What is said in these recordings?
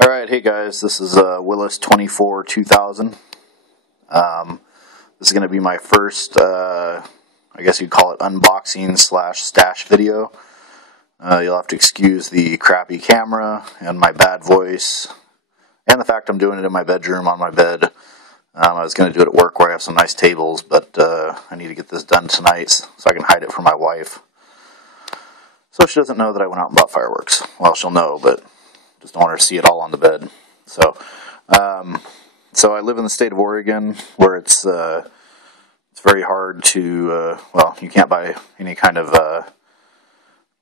Alright, hey guys, this is Willis 24 2000. This is going to be my first, I guess you'd call it unboxing / stash video. You'll have to excuse the crappy camera and my bad voice, and the fact I'm doing it in my bedroom on my bed. I was going to do it at work where I have some nice tables, but I need to get this done tonight so I can hide it from my wife. So she doesn't know that I went out and bought fireworks. Well, she'll know, but just don't want her to see it all on the bed. So I live in the state of Oregon, where it's very hard to, well, you can't buy any kind of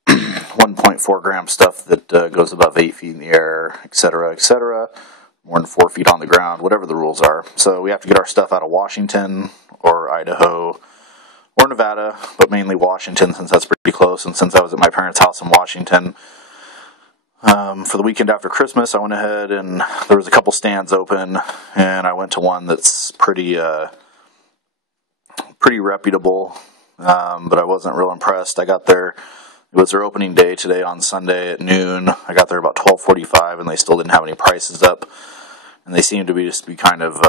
1.4 gram stuff that goes above 8 feet in the air, etc., etc., more than 4 feet on the ground, whatever the rules are. So we have to get our stuff out of Washington or Idaho or Nevada, but mainly Washington since that's pretty close. And since I was at my parents' house in Washington for the weekend after Christmas, I went ahead and there was a couple stands open, and I went to one that's pretty reputable, but I wasn't real impressed. I got there, it was their opening day today on Sunday at noon. I got there about 12:45, and they still didn't have any prices up, and they seemed to be kind of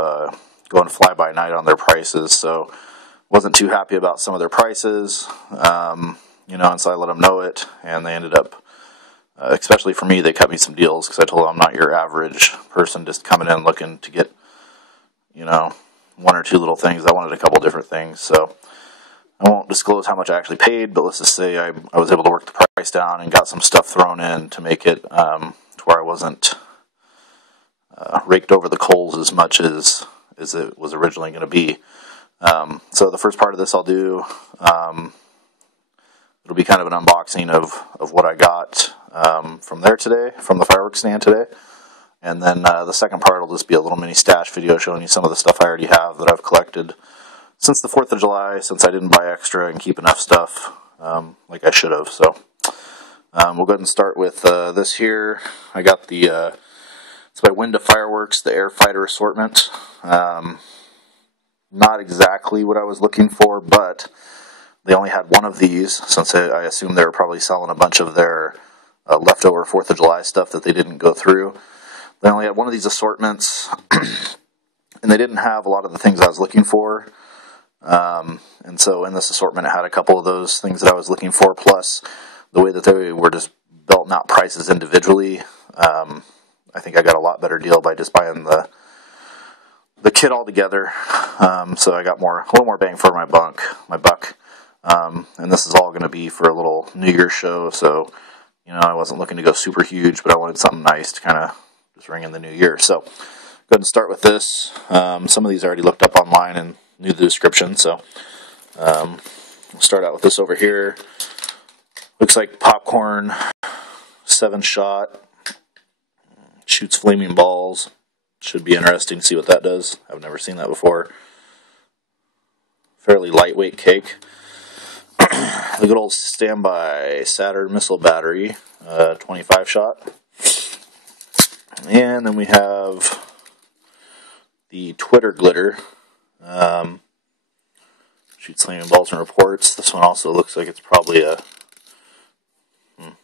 going fly-by-night on their prices, so wasn't too happy about some of their prices, and so I let them know it, and they ended up, especially for me, they cut me some deals, because I told them I'm not your average person just coming in looking to get, one or two little things. I wanted a couple different things, so I won't disclose how much I actually paid, but let's just say I was able to work the price down and got some stuff thrown in to make it to where I wasn't raked over the coals as much as it was originally going to be. So the first part of this I'll do, it'll be kind of an unboxing of what I got from there today, from the fireworks stand today. And then the second part will just be a little mini stash video showing you some of the stuff I already have that I've collected since the 4th of July, since I didn't buy extra and keep enough stuff like I should have. So we'll go ahead and start with this here. I got the, it's by Fireworks, the Air Fighter assortment. Not exactly what I was looking for, but they only had one of these, since I assume they were probably selling a bunch of their leftover 4th of July stuff that they didn't go through. They only had one of these assortments, and they didn't have a lot of the things I was looking for. And so in this assortment, it had a couple of those things that I was looking for, plus the way that they were just belting out prices individually. I think I got a lot better deal by just buying the kit all together. So I got a little more bang for my buck. And this is all going to be for a little New Year's show, so I wasn't looking to go super huge, but I wanted something nice to kind of just ring in the new year. So go ahead and start with this. Some of these I already looked up online and knew the description, so we'll start out with this over here. Looks like popcorn, 7-shot, shoots flaming balls. Should be interesting to see what that does. I've never seen that before. Fairly lightweight cake. The good old standby Saturn missile battery, 25-shot. And then we have the Twitter glitter. Shoots flaming balls and reports. This one also looks like it's probably a,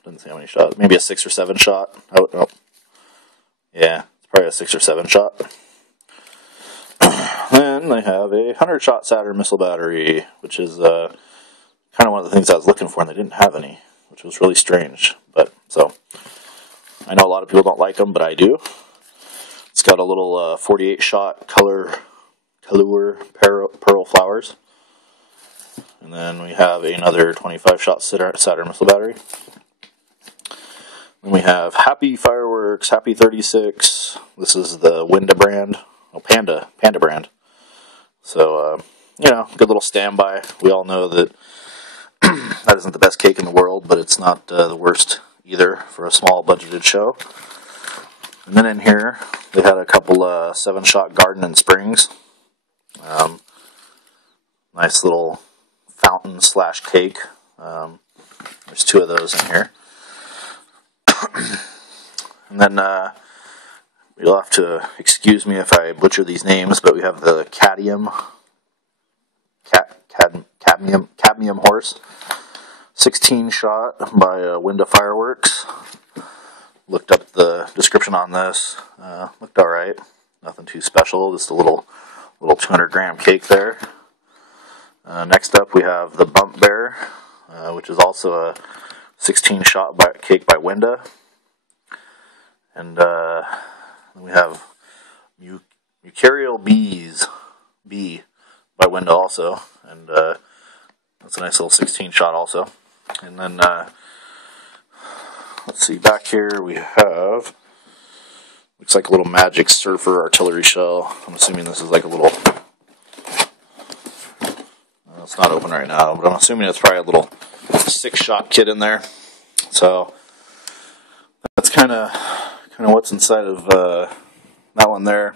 doesn't say how many shots, maybe a 6 or 7 shot. Oh, no. Yeah, it's probably a 6 or 7 shot. Then they have a 100-shot Saturn missile battery, which is kind of one of the things I was looking for, and they didn't have any, which was really strange. But so I know a lot of people don't like them, but I do. It's got a little 48-shot color pearl flowers. And then we have another 25-shot Saturn missile battery. Then we have Happy Fireworks, Happy 36. This is the Panda brand. So, good little standby. We all know that that isn't the best cake in the world, but it's not the worst either for a small budgeted show. And then in here, they had a couple 7-shot Garden and Springs. Nice little fountain / cake. There's 2 of those in here. And then you'll have to excuse me if I butcher these names, but we have the cadmium horse, 16-shot by Fireworks. Looked up the description on this. Looked alright. Nothing too special. Just a little 200-gram cake there. Next up, we have the Bump Bear, which is also a 16-shot cake by Winda. And we have Eukaryote Bee by Winda also. And that's a nice little 16-shot also. And then, let's see, back here we have, looks like a little Magic Surfer artillery shell. I'm assuming this is like a little, it's not open right now, but I'm assuming it's probably a little 6-shot kit in there. So that's kind of what's inside of that one there.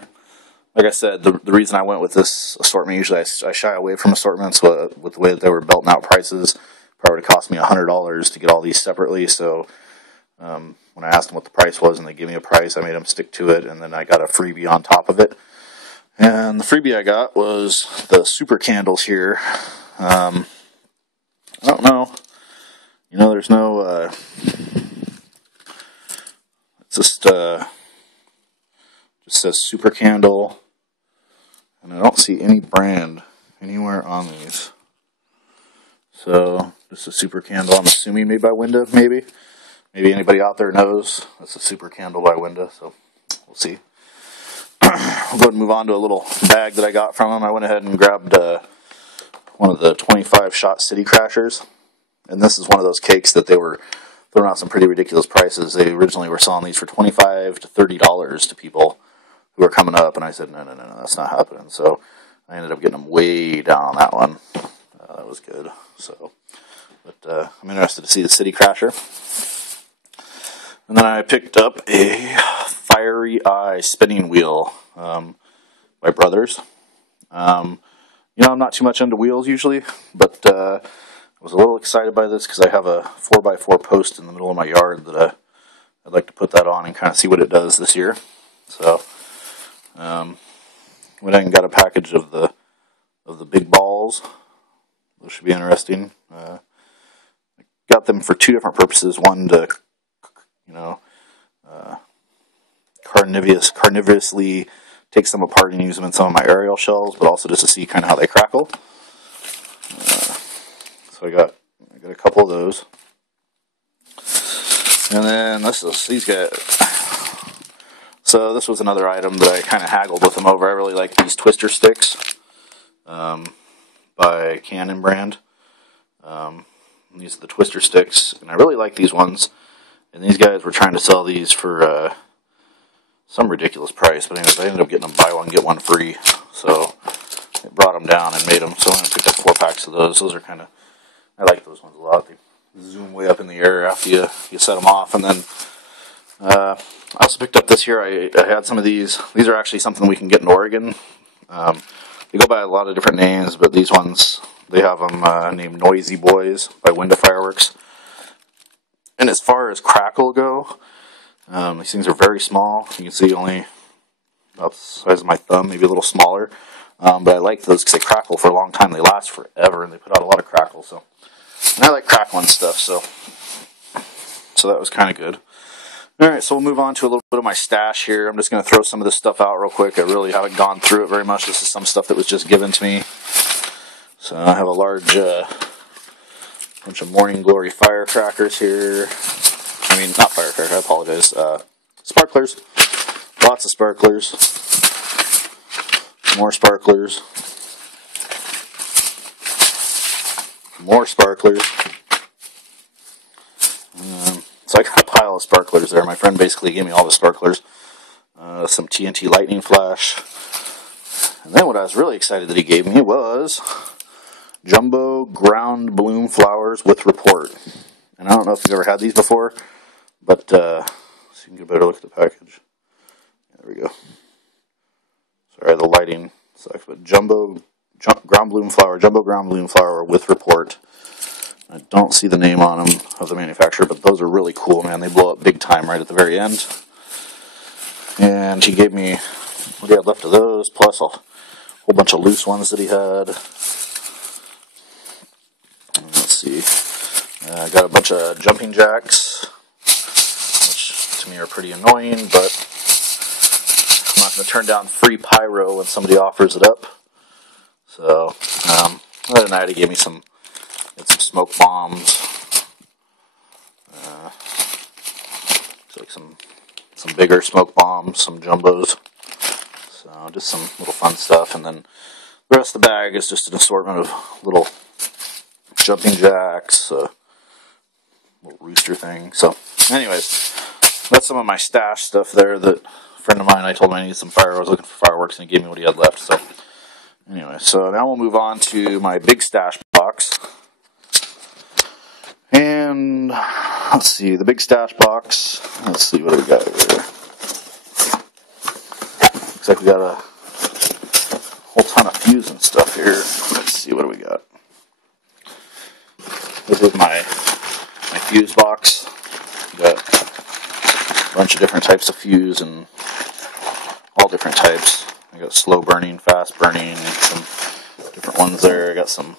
Like I said, the reason I went with this assortment, usually I shy away from assortments with the way that they were belting out prices. Probably would have cost me $100 to get all these separately. So when I asked them what the price was and they gave me a price, I made them stick to it, and then I got a freebie on top of it. And the freebie I got was the super candles here. I don't know. You know, there's no, it's just says super candle, and I don't see any brand anywhere on these. So, just a super candle, I'm assuming made by Winda, maybe. Maybe anybody out there knows. That's a super candle by Winda, so we'll see. We'll go ahead and move on to a little bag that I got from them. I went ahead and grabbed one of the 25-shot City Crashers. And this is one of those cakes that they were throwing out some pretty ridiculous prices. They originally were selling these for $25 to $30 to people who were coming up. And I said, no, that's not happening. So I ended up getting them way down on that one. That was good. So, but I'm interested to see the City Crasher. And then I picked up a Fiery Eye spinning wheel by Brothers. You know, I'm not too much into wheels usually, but I was a little excited by this because I have a 4x4 post in the middle of my yard that I'd like to put that on and kind of see what it does this year. So, went ahead and got a package of the big balls. Those should be interesting. I got them for 2 different purposes. One to, you know, carnivorously take some apart and use them in some of my aerial shells, but also just to see kind of how they crackle. So I got a couple of those. And then these guys. So this was another item that I kind of haggled with them over. I really like these Twister Sticks by Canon brand. These are the Twister Sticks, and I really like these ones. And these guys were trying to sell these for some ridiculous price, but anyways, I ended up getting them buy one, get one free. So I brought them down and made them. So I picked up 4 packs of those. Those are kind of, I like those ones a lot. They zoom way up in the air after you set them off. And then I also picked up this here. I had some of these. These are actually something we can get in Oregon. They go by a lot of different names, but these ones, they have them named Noisy Boys by Winda Fireworks. And as far as crackle go, these things are very small. You can see only about the size of my thumb, maybe a little smaller. But I like those because they crackle for a long time. They last forever, and they put out a lot of crackle. So, and I like crackling stuff, so that was kind of good. All right, so we'll move on to a little bit of my stash here. I'm just going to throw some of this stuff out real quick. I really haven't gone through it very much. This is some stuff that was just given to me. So I have a large bunch of Morning Glory firecrackers here. I mean, not firecrackers, I apologize. Sparklers. Lots of sparklers. More sparklers. More sparklers. So I got a pile of sparklers there. My friend basically gave me all the sparklers. Some TNT lightning flash. And then what I was really excited that he gave me was jumbo ground bloom flowers with report. And I don't know if you've ever had these before, but so you can get a better look at the package. There we go. Sorry, the lighting sucks, but jumbo ground bloom flower with report. I don't see the name on them of the manufacturer, but those are really cool, man. They blow up big time right at the very end. And he gave me what he had left of those, plus a whole bunch of loose ones that he had. Let's see. I got a bunch of jumping jacks, which to me are pretty annoying, but I'm not going to turn down free pyro when somebody offers it up. So, other than that, he gave me some smoke bombs. Looks like some bigger smoke bombs, some jumbos. So, just some little fun stuff. And then the rest of the bag is just an assortment of little jumping jacks, little rooster thing. So, anyways, that's some of my stash stuff there that a friend of mine, I told him I needed some fireworks. I was looking for fireworks, and he gave me what he had left. So, anyway, so now we'll move on to my big stash box. And let's see, the big stash box. Let's see, what do we got here? Looks like we got a whole ton of fuse and stuff here. Let's see, what do we got? This is my fuse box. Got a bunch of different types of fuse and all different types. I got slow burning, fast burning, some different ones there. I got some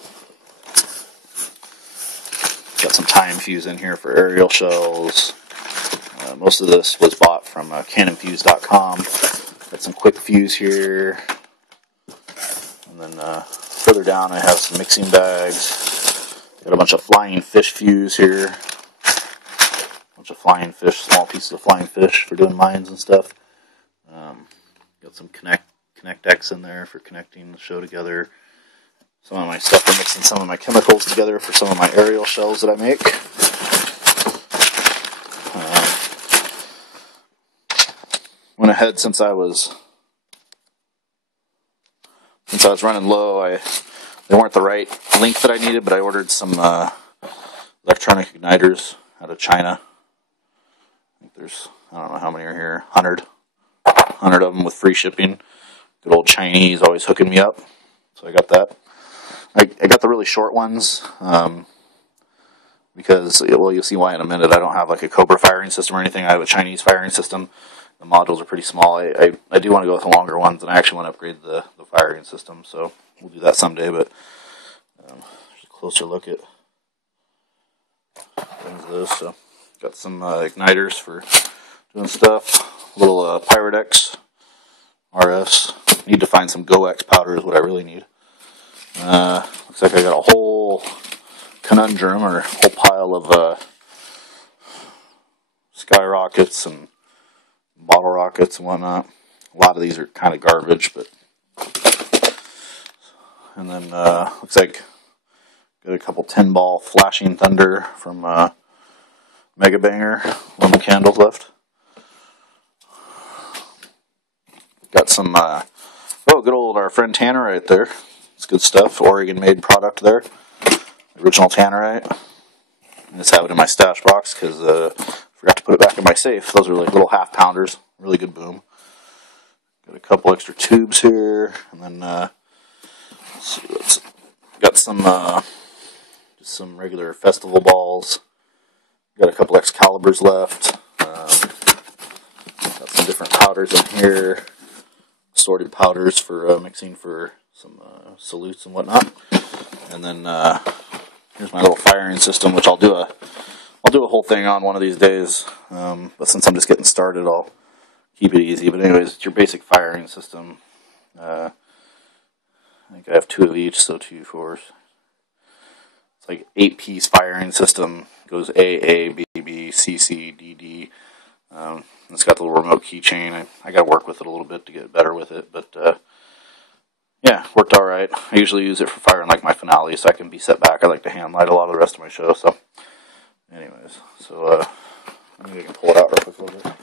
time fuse in here for aerial shells. Most of this was bought from canonfuse.com. Got some quick fuse here. And then further down I have some mixing bags. Got a bunch of flying fish fuse here. A bunch of flying fish, small pieces of flying fish for doing mines and stuff. Got some Connect-X in there for connecting the show together. Some of my stuff for mixing some of my chemicals together for some of my aerial shells that I make. Went ahead since I was running low. They weren't the right length that I needed, but I ordered some electronic igniters out of China. I think there's, I don't know how many are here, 100 of them with free shipping. Good old Chinese always hooking me up, so I got that. I got the really short ones because, well, you'll see why in a minute. I don't have like a Cobra firing system or anything. I have a Chinese firing system. The modules are pretty small. I do want to go with the longer ones, and I actually want to upgrade the firing system, so we'll do that someday. But just a closer look at those. So got some igniters for doing stuff. Little Pyrodex RFs. Need to find some GoX powder is what I really need. Looks like I got a whole conundrum or a whole pile of skyrockets and bottle rockets and whatnot. A lot of these are kind of garbage, but. And then looks like got a couple 10-ball flashing thunder from Mega Banger. One of the candles left. Got some good old our friend Tannerite there. It's good stuff. Oregon-made product there. Original Tannerite. I just have it in my stash box because forgot to put it back in my safe. Those are like little half-pounders. Really good boom. Got a couple extra tubes here. And then, let's see, got some, just some regular festival balls. Got a couple Excaliburs left. Got some different powders in here. Assorted powders for mixing for some salutes and whatnot. And then here's my little firing system, which I'll do a whole thing on one of these days. But since I'm just getting started, I'll keep it easy. But anyways, it's your basic firing system. I think I have 2 of each, so 2, 4. It's like 8-piece firing system. Goes A, B, B, C, C, D, D. It's got the little remote keychain. I got to work with it a little bit to get better with it, but yeah, worked all right. I usually use it for firing like my finale, so I can be set back. I like to hand light a lot of the rest of my show. So, anyways, so maybe I can pull it out real quick a little bit.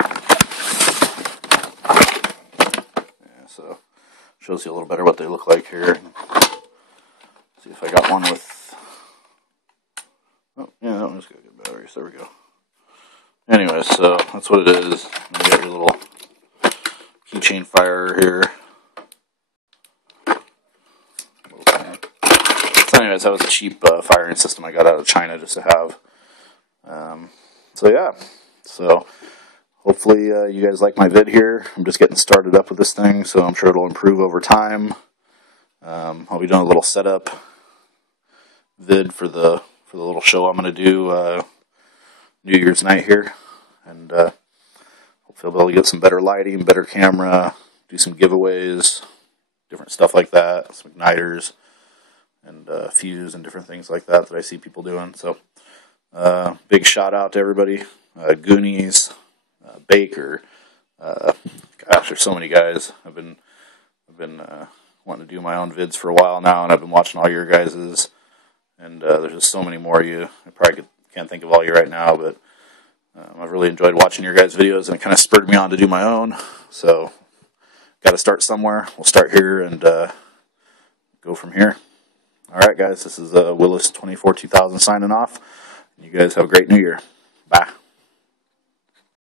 Yeah, so shows you a little better what they look like here. See if I got one with. Oh, yeah, that one's got good batteries. There we go. Anyways, so that's what it is. You got your little keychain fire here. So anyways, that was a cheap firing system I got out of China just to have. So yeah, so hopefully you guys like my vid here. I'm just getting started up with this thing, so I'm sure it'll improve over time. I'll be doing a little setup vid for the little show I'm going to do New Year's night here, and Hopefully I'll be able to get some better lighting, better camera, do some giveaways, different stuff like that, some igniters, and fuse and different things like that I see people doing. So big shout out to everybody, Goonies, Baker, gosh, there's so many guys. I've been wanting to do my own vids for a while now, and I've been watching all your guys's, and there's just so many more of you. I probably can't think of all you right now, but I've really enjoyed watching your guys' videos, and it kind of spurred me on to do my own. So got to start somewhere. We'll start here and go from here. All right, guys, this is Willis 24 2000 signing off. You guys have a great New Year. Bye.